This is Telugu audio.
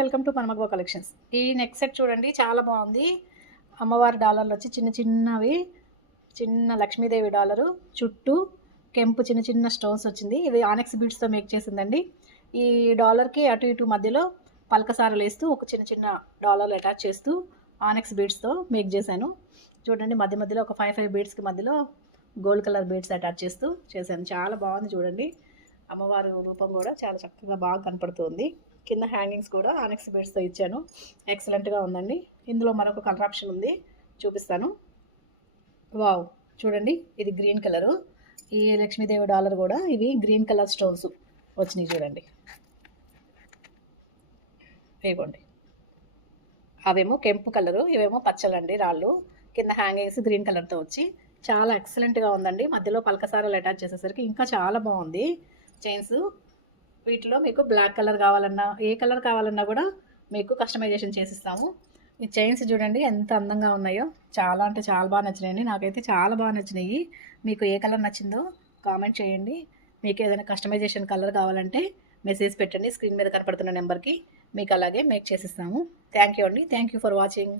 వెల్కమ్ టు పనమగవ కలెక్షన్స్. ఈ నెక్ సెట్ చూడండి, చాలా బాగుంది. అమ్మవారి డాలర్లు వచ్చి చిన్న చిన్నవి, చిన్న లక్ష్మీదేవి డాలరు చుట్టూ కెంపు చిన్న చిన్న స్టోన్స్ వచ్చింది. ఇది ఆనెక్స్ బీడ్స్తో మేక్ చేసిందండి. ఈ డాలర్కి అటు ఇటు మధ్యలో పలకసారలు వేస్తూ ఒక చిన్న చిన్న డాలర్లు అటాచ్ చేస్తూ ఆనెక్స్ బీడ్స్తో మేక్ చేశాను. చూడండి, మధ్య మధ్యలో ఒక 5 బీడ్స్కి మధ్యలో గోల్డ్ కలర్ బీడ్స్ అటాచ్ చేస్తూ చేశాను. చాలా బాగుంది చూడండి. అమ్మవారి రూపం కూడా చాలా చక్కగా బాగా కనపడుతుంది. కింద హ్యాంగింగ్స్ కూడా ఆనెక్స్ బీడ్స్తో ఇచ్చాను. ఎక్సలెంట్గా ఉందండి. ఇందులో మరొక కలర్ ఆప్షన్ ఉంది, చూపిస్తాను. వావ్, చూడండి, ఇది గ్రీన్ కలరు. ఈ లక్ష్మీదేవి డాలర్ కూడా ఇవి గ్రీన్ కలర్ స్టోన్స్ వచ్చినాయి చూడండి. ఇవ్వండి, అవేమో కెంపు కలరు, ఇవేమో పచ్చలండి రాళ్ళు. కింద హ్యాంగింగ్స్ గ్రీన్ కలర్తో వచ్చి చాలా ఎక్సలెంట్గా ఉందండి. మధ్యలో పలకసారాలు అటాచ్ చేసేసరికి ఇంకా చాలా బాగుంది. చైన్స్ వీటిలో మీకు బ్లాక్ కలర్ కావాలన్నా, ఏ కలర్ కావాలన్నా కూడా మీకు కస్టమైజేషన్ చేసిస్తాము. ఈ చైన్స్ చూడండి ఎంత అందంగా ఉన్నాయో. చాలా అంటే చాలా బాగా నచ్చినాయండి. నాకైతే చాలా బాగా నచ్చినాయి. మీకు ఏ కలర్ నచ్చిందో కామెంట్ చేయండి. మీకు ఏదైనా కస్టమైజేషన్ కలర్ కావాలంటే మెసేజ్ పెట్టండి స్క్రీన్ మీద కనపడుతున్న నెంబర్కి. మీకు అలాగే మేక్ చేసిస్తాము. థ్యాంక్ యూ అండి. Thank you for watching.